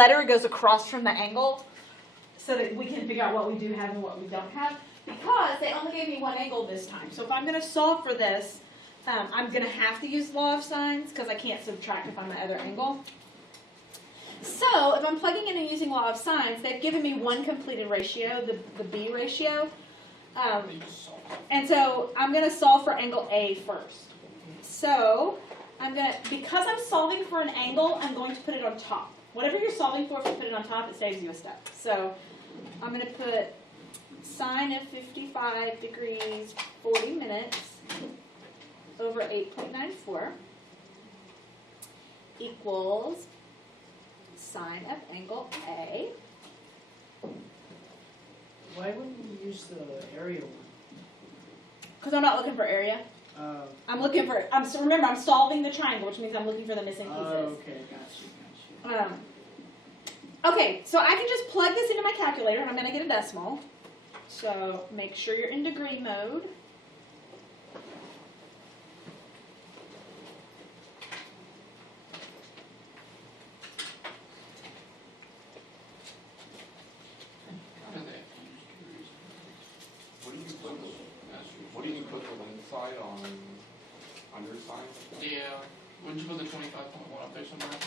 letter goes across from the angle so that we can figure out what we do have and what we don't have, because they only gave me one angle this time. So if I'm going to solve for this, I'm going to have to use law of sines because I can't subtract if I'm the other angle. So if I'm plugging in and using law of sines, they've given me one completed ratio, the B ratio. And so I'm going to solve for angle A first. So because I'm solving for an angle, I'm going to put it on top. Whatever you're solving for, if you put it on top, it saves you a step. So I'm going to put sine of 55 degrees 40 minutes over 8.94 equals sine of angle A. Why wouldn't you use the area one? Because I'm not looking for area. I'm looking for, remember, I'm solving the triangle, which means I'm looking for the missing pieces. Okay, got you. Okay, so I can just plug this into my calculator, and I'm going to get a decimal. So make sure you're in degree mode. What do you put the length side on your side? Yeah. Wouldn't you put the 25.1 up there somewhere?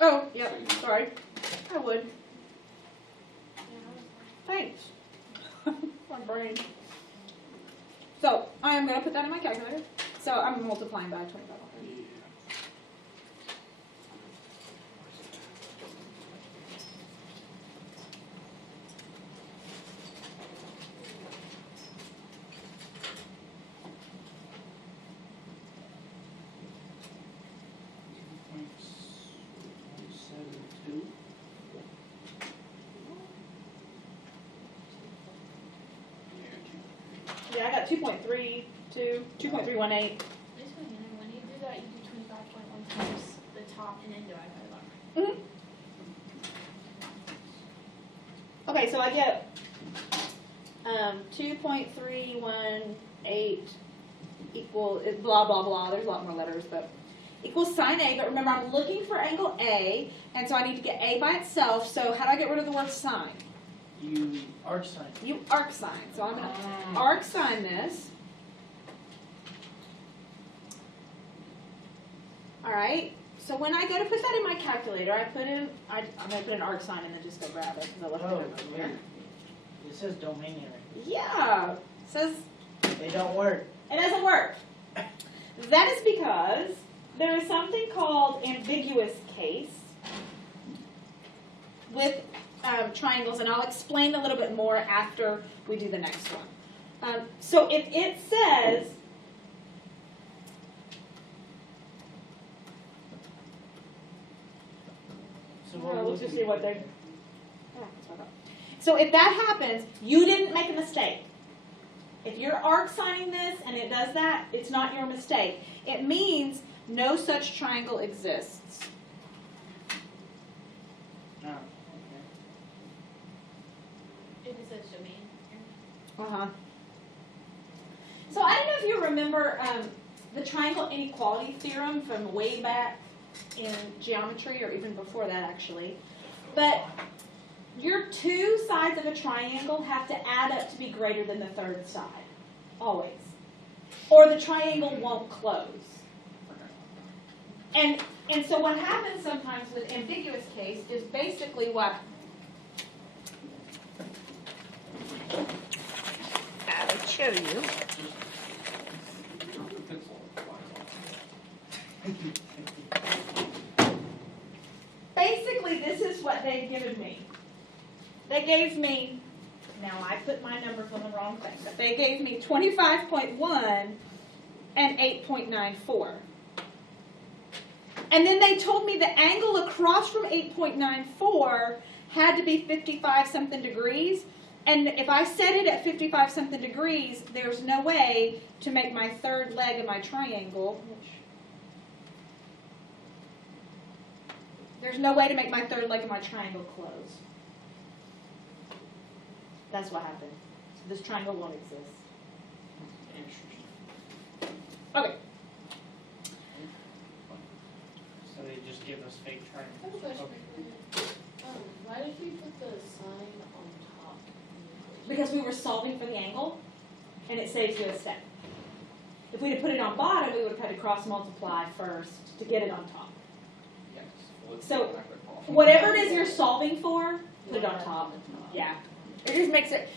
Oh, yep, sorry. I would. Thanks. My brain. So I am going to put that in my calculator. So I'm multiplying by 25. Yeah, I got 2.32, 2.318. This one, when you do that, you do 25.1 times the top and then divide by the bottom. Okay, so I get 2.318 equal, blah, blah, blah. There's a lot more letters, but equals sine A. But remember, I'm looking for angle A, and so I need to get A by itself. So how do I get rid of the word sine? You arc sine. You arc sine. So I'm going to arc sine this. All right. So when I go to put that in my calculator, I'm going to put an arc sine and then just go grab it because I left it over here. It says domain area. Yeah. It says They don't work. it doesn't work. That is because there is something called ambiguous case with triangles, and I'll explain a little bit more after we do the next one. So if it says let's just see what they. So if that happens, you didn't make a mistake. If you're arc signing this and it does that, it's not your mistake. It means no such triangle exists. Oh, okay. It says domain. Uh-huh. So I don't know if you remember the triangle inequality theorem from way back in geometry, or even before that actually. But your two sides of a triangle have to add up to be greater than the third side, always. Or the triangle won't close. And so what happens sometimes with ambiguous case is basically what I'll show you. Basically, this is what they've given me. They gave me, now I put my numbers on the wrong thing, but they gave me 25.1 and 8.94. And then they told me the angle across from 8.94 had to be 55 something degrees. And if I set it at 55 something degrees, there's no way to make my third leg of my triangle. There's no way to make my third leg of my triangle close. That's what happened. So this triangle won't exist. Okay. So they just give us fake triangles. I have a question. because we were solving for the angle, and it saves you a step. If we'd have put it on bottom, we would have had to cross multiply first to get it on top. Yes. Well, it's So, not that problem. Whatever it is you're solving for, put it on top. Yeah. It just makes it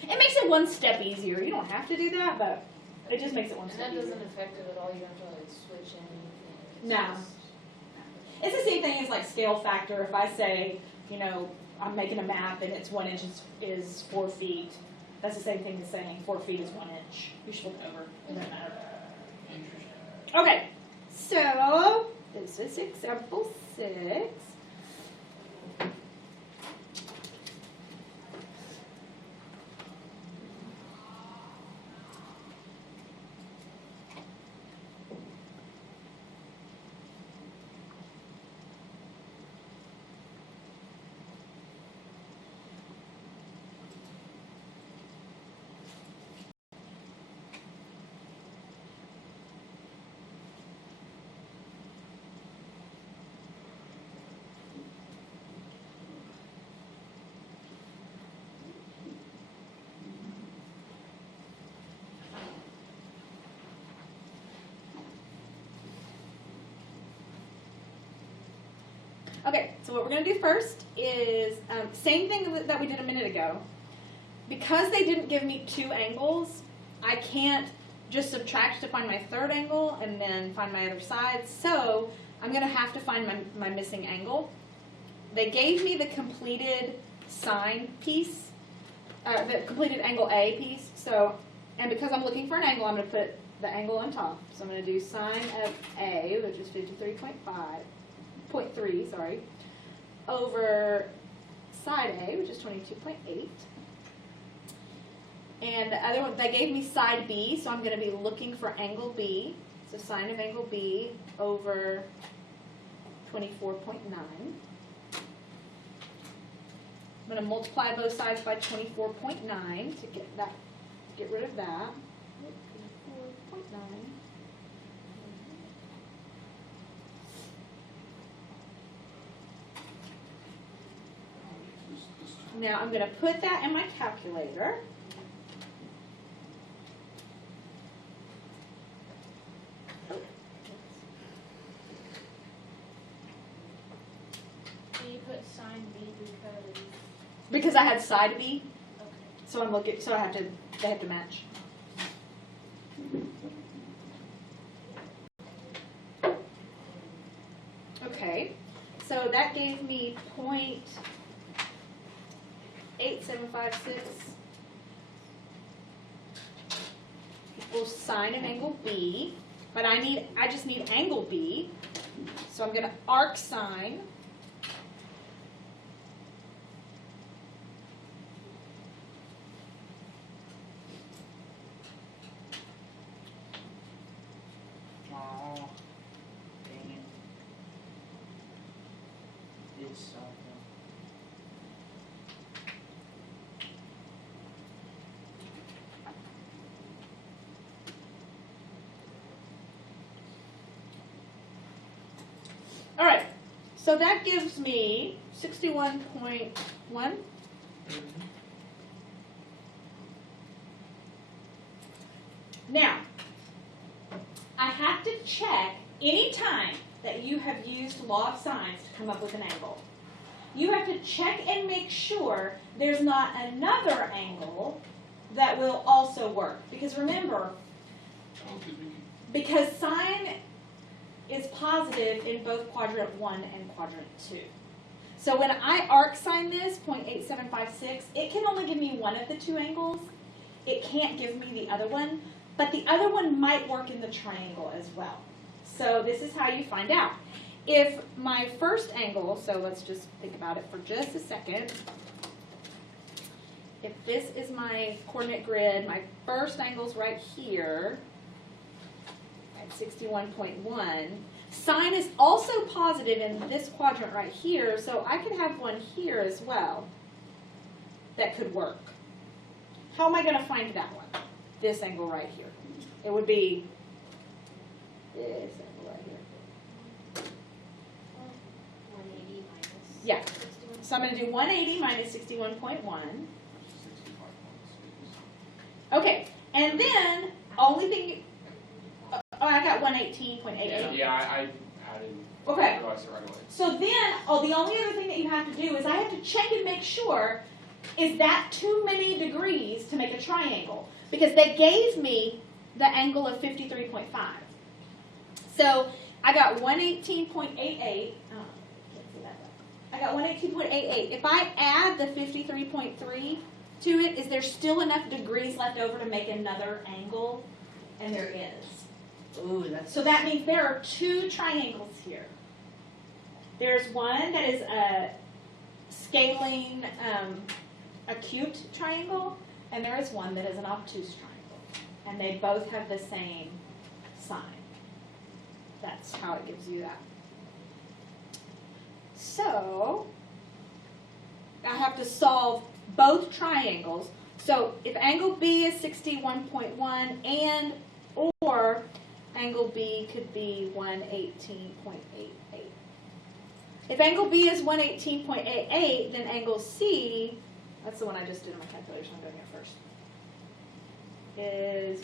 one step easier. You don't have to do that, but it just makes it one And step that easier. doesn't affect it at all, you don't have to like switch anything. It's No. just- It's the same thing as like scale factor. If I say, I'm making a map and it's 1 inch is 4 feet, that's the same thing as saying 4 feet is 1 inch. You should flip it over. It doesn't matter. Interesting. Okay, so this is example 6. Okay, so what we're going to do first is same thing that we did a minute ago. Because they didn't give me 2 angles, I can't just subtract to find my third angle and then find my other side. So I'm going to have to find my missing angle. They gave me the completed sine piece, the completed angle A piece. So, and because I'm looking for an angle, I'm going to put the angle on top. So I'm going to do sine of A, which is 53.3, sorry, over side A, which is 22.8. And the other one, they gave me side B, so I'm going to be looking for angle B. So sine of angle B over 24.9. I'm going to multiply both sides by 24.9 to get rid of that. 24.9. Now I'm going to put that in my calculator. So you put sine B Because I had side B, okay. so they have to match. Okay, so that gave me 0.8756 equals sine of angle B, but I just need angle B, so I'm going to arc sine. Oh, dang it. It's something. All right, so that gives me 61.1. Now, I have to check any time that you have used law of sines to come up with an angle. You have to check and make sure there's not another angle that will also work. Because remember, because sine is positive in both quadrant 1 and quadrant 2. So when I arc sine this, 0.8756, it can only give me one of the 2 angles. It can't give me the other one, but the other one might work in the triangle as well. So this is how you find out. If my first angle, so let's just think about it for just a second. If this is my coordinate grid, my first angle's right here at 61.1. Sine is also positive in this quadrant right here, so I could have one here as well that could work. How am I going to find that one? This angle right here. It would be this angle right here. 180 minus. Yeah. 61. So I'm going to do 180 minus 61.1. 65.6. Okay, and then, only thing, I got 118.88. Yeah, I hadn't Okay. realized it right away. So then, the only other thing that you have to do is I have to check and make sure, is that too many degrees to make a triangle? Because they gave me the angle of 53.5. So I got 118.88. I got 118.88. If I add the 53.3 to it, is there still enough degrees left over to make another angle? And there is. Ooh, that's. So that means there are two triangles here. There's one that is a scaling acute triangle, and there is one that is an obtuse triangle. And they both have the same sign. That's how it gives you that. So, I have to solve both triangles. So, if angle B is 61.1 and or angle B could be 118.88. If angle B is 118.88, then angle C, that's the one I just did on my calculator, so I'm doing it first, is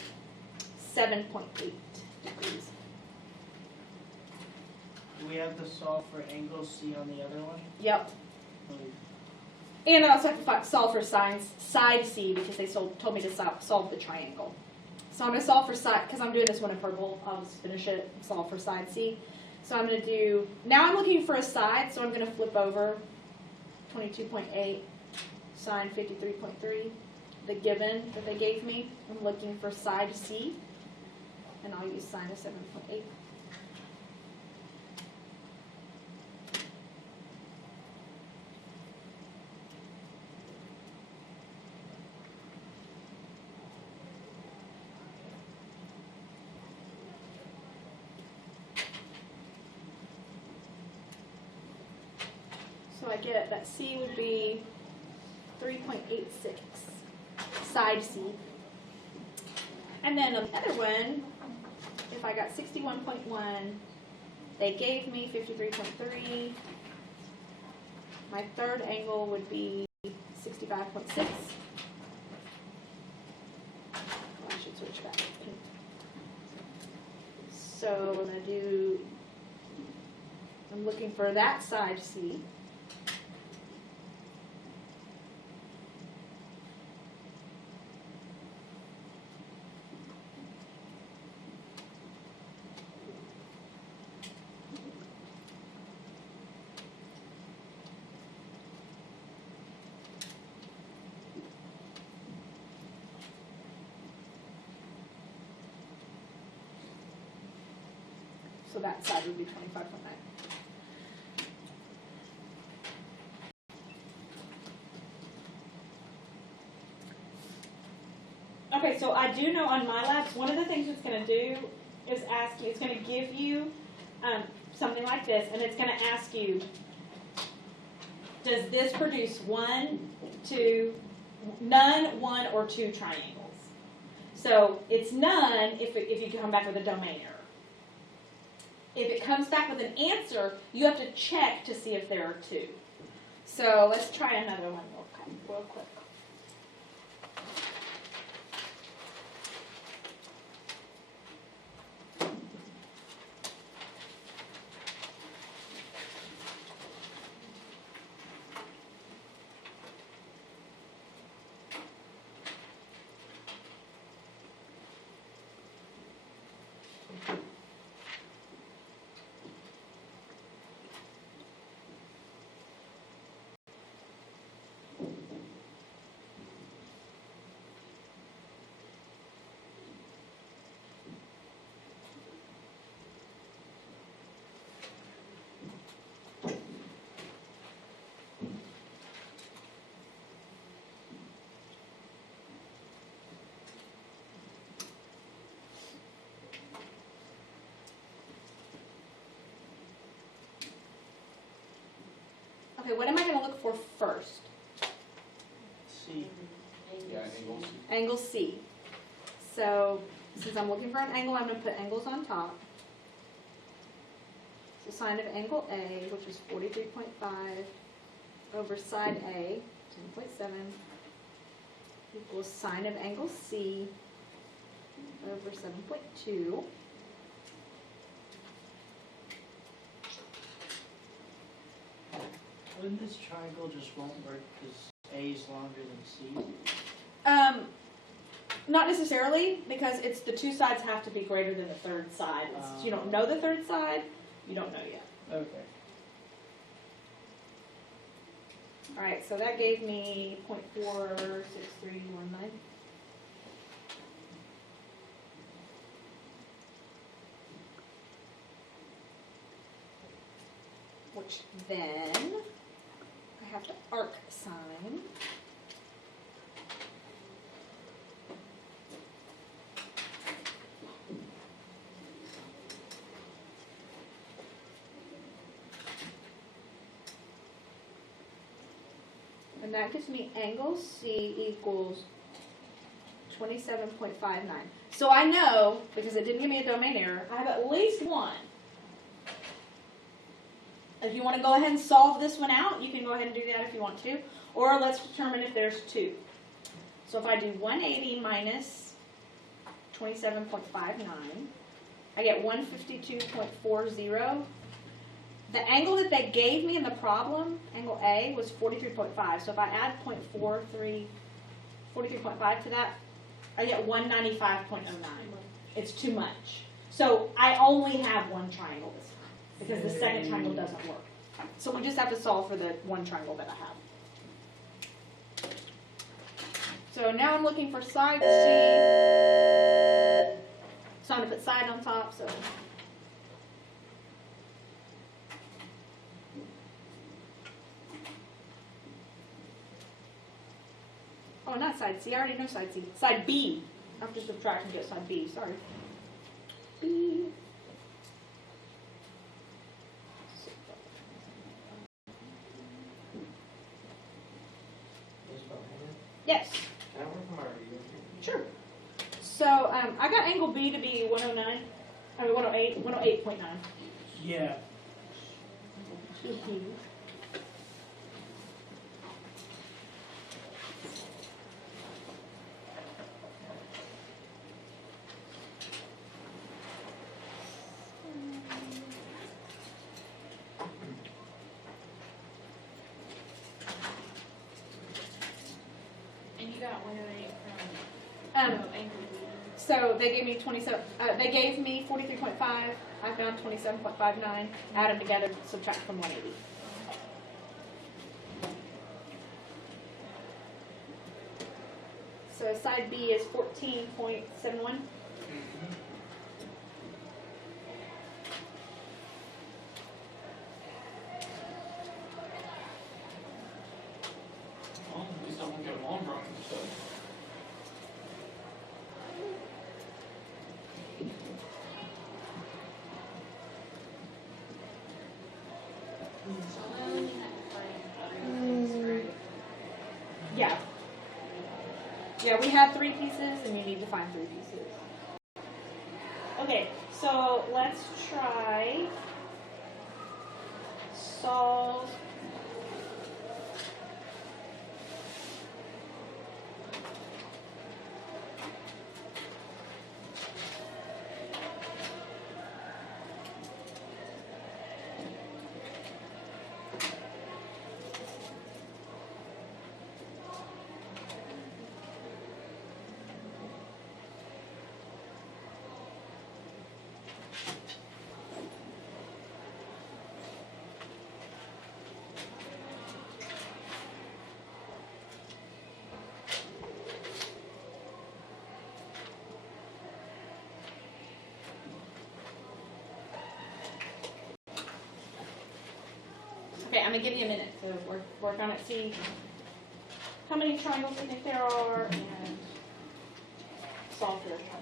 7.8 degrees. Do we have to solve for angle C on the other one? Yep. Ooh. And I also have to solve for side C because they told me to solve the triangle. So I'm going to solve for side, because I'm doing this one in purple, I'll just finish it and solve for side C. So I'm going to do, now I'm looking for a side, so I'm going to flip over 22.8, sine 53.3, the given that they gave me. I'm looking for side C, and I'll use sine of 7.8. So I get that C would be 3.86, side C. And then on the other one, if I got 61.1, they gave me 53.3. My third angle would be 65.6. Well, I should switch back. So we're going to do, I'm looking for that side C. So that side would be 25.9. Okay, so I do know on my labs, one of the things it's going to do is ask you, it's going to give you something like this, and it's going to ask you, does this produce none, one, or two triangles? So it's none if you come back with a domain error. If it comes back with an answer, you have to check to see if there are two. So let's try another one real quick. Okay, what am I going to look for first? C. Yeah, angle C. Angle C. So since I'm looking for an angle, I'm going to put angles on top. So sine of angle A, which is 43.5, over side A, 10.7, equals sine of angle C over 7.2. Wouldn't this triangle just won't work because A is longer than C? Not necessarily, because it's the two sides have to be greater than the third side. You don't know the third side, you don't know yet. Okay. All right, so that gave me 0.46319. Which then I have to arc sine. And that gives me angle C equals 27.59. So I know, because it didn't give me a domain error, I have at least one. If you want to go ahead and solve this one out, you can go ahead and do that if you want to. Or let's determine if there's two. So if I do 180 minus 27.59, I get 152.40. The angle that they gave me in the problem, angle A, was 43.5. So if I add 43.5 to that, I get 195.09. It's too much. So I only have one triangle this time because the second triangle doesn't work. So we just have to solve for the one triangle that I have. So now I'm looking for side C. So I'm going to put side on top. So oh, not side C. I already know side C. Side B. I have to subtract and get side B. Sorry. B. Yes. Can I work on my reading? Sure. So I got angle B to be 109. I mean 108. 108.9. Yeah. And you got 108 from Um, angle B. So they gave me 27. They gave me 43.5. I found 27.59. Add them together, subtract from 180. So side B is 14.71. Well, at least I won't get long run, so. So I only had like 3 pieces, right? Yeah. Yeah, we had 3 pieces, and you need to find 3 pieces. Okay, so let's try solve. Okay, I'm gonna give you a minute to work on it, see how many triangles you think there are, and solve for those triangles.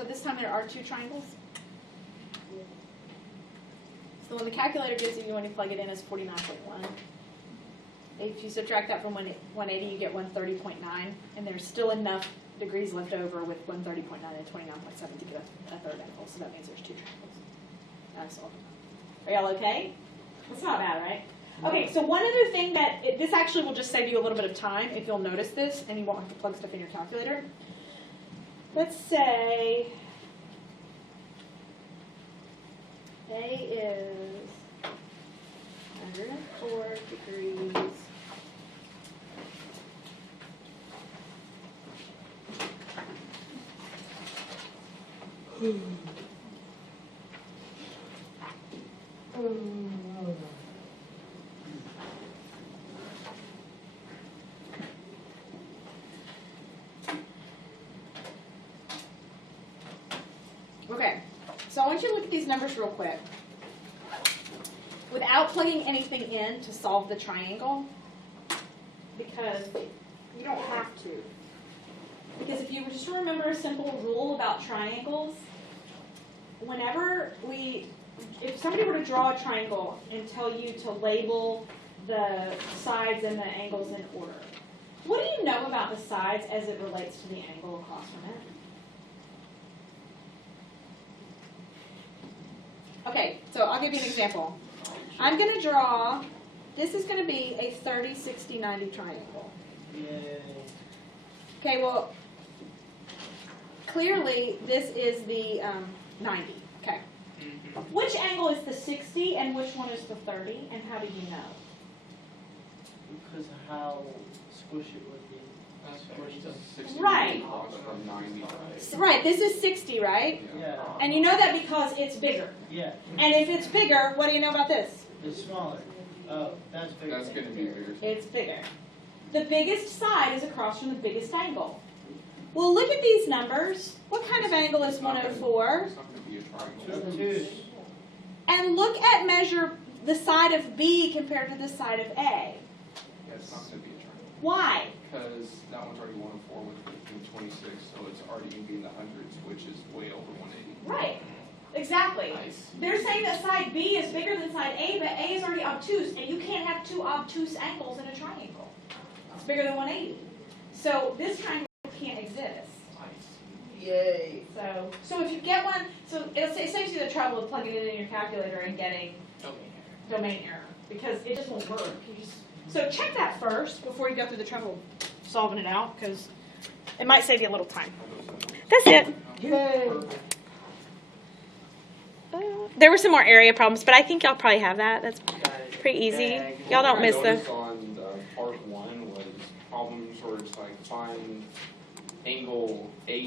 So this time there are two triangles. So when the calculator gives you when you plug it in is 49.1. If you subtract that from 180, you get 130.9, and there's still enough degrees left over with 130.9 and 29.7 to get a third angle. So that means there's two triangles. That's all. Are y'all okay? That's not bad, right? Okay, so one other thing that, this actually will just save you a little bit of time if you'll notice this, and you won't have to plug stuff in your calculator. Let's say A is 104 degrees. Okay, so I want you to look at these numbers real quick. Without plugging anything in to solve the triangle, because you don't have to. Because if you just remember a simple rule about triangles, if somebody were to draw a triangle and tell you to label the sides and the angles in order, what do you know about the sides as it relates to the angle across from it? Okay, so I'll give you an example. I'm going to draw, this is going to be a 30, 60, 90 triangle. Yay. Okay, well, clearly this is the 90. Okay. Which angle is the 60 and which one is the 30, and how do you know? Because of how squishy it would be. That's what 60 Right. across from 90. Right, this is 60, right? Yeah. And you know that because it's bigger. Yeah. And if it's bigger, what do you know about this? It's smaller. Oh, that's bigger. That's going to be bigger. It's bigger. The biggest side is across from the biggest angle. Well, look at these numbers. What kind of angle is 104? It's not going to be a triangle. Two. And look at measure the side of B compared to the side of A. Yeah, it's not going to be a triangle. Why? Because that one's already 104 with 26, so it's already going to be in the hundreds, which is way over 180. Right. Exactly. Nice. They're saying that side B is bigger than side A, but A is already obtuse, and you can't have two obtuse angles in a triangle. It's bigger than 180. So this triangle can't exist. Yay. So if you get one, so it saves you the trouble of plugging it in your calculator and getting domain error, because it just won't work. So check that first before you go through the trouble of solving it out, because it might save you a little time. That's it. Yay. There were some more area problems, but I think y'all probably have that. That's Got it. pretty easy. Yeah, Y'all don't What I miss the... noticed on part 1 was problems where it's like find angle A